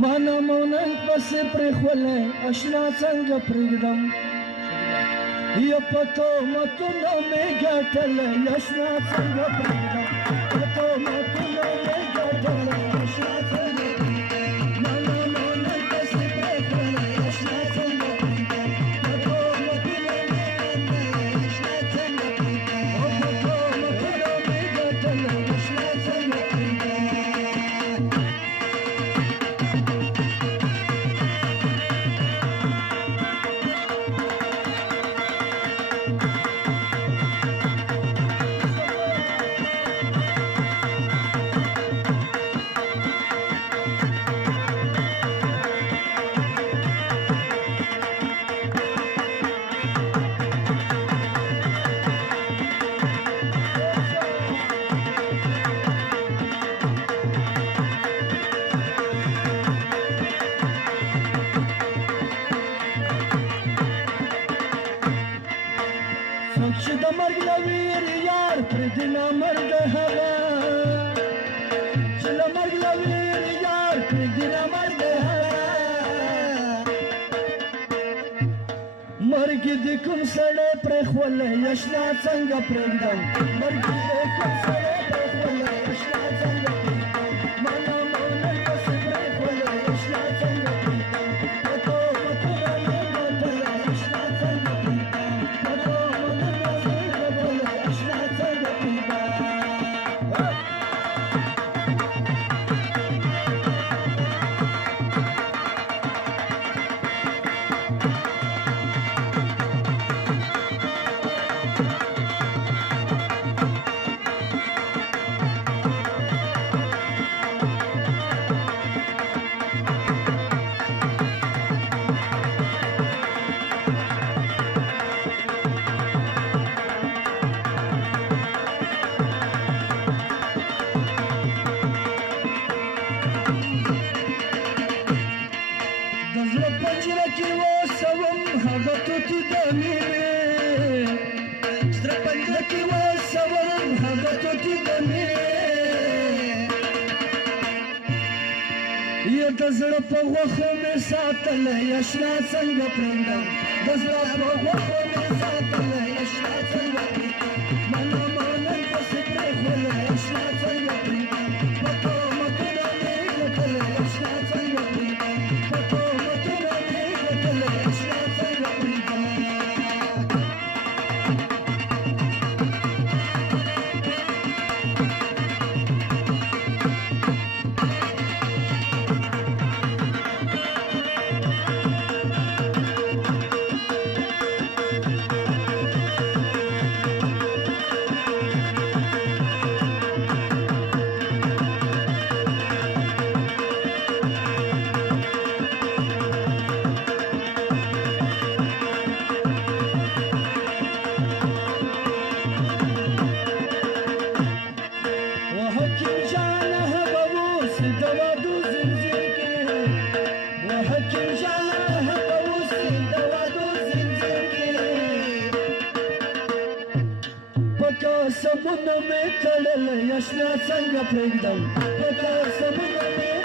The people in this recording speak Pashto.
مانا موننګ پسې پرېښولی اشنا څنګه پرېږدم یا پتو متونه مې ګټلی اشنا څنګه پرېږدم پتو متونه مې ګټلی اشنا څنګه پرېږدم مانا موننګ پسې پرېښولی اشنا څنګه پرېږدم پتو متونه مې ګټلی اشنا څنګه پرېږدم او پتو متونه مې ګټلی اشنا څنګه پرېږدم چې د مرګ له ویرې یار پرېږدي نامرده هغه چې له مرګ له ویرې یار پرېږدي نامرده هغه مرګ دې کوم سړی پرېښولی اشنا څنګه پرېږدم مرګ دې کوم سړی پرېښولی اشنا څنګه پرېږدم مانا موننګ پسې پرېښولی اشنا څنګه پرېږدم پتو متونه مې ګټلی اشنا څنګه پرېږدم پتو هغه توتي د مینې زړه پنجره کې وسوم هغه توتي د مینې یا د زړه په غوښو مې ساتلی اشنا څنګه پرېږدم د زړه په غوښو مې ساتلی اشنا څنګه پرېږدم مانا موننګ پسې پرېښولی اشنا څنګه پرېږدم پتو متونه مې ګټلی اشنا څنګه پرېږدم پتو متونه مې ګټلی اشنا څنګه پرېږدم سمونه مې تړلی اشنا څنګه پرېږدم پکه سمونه مې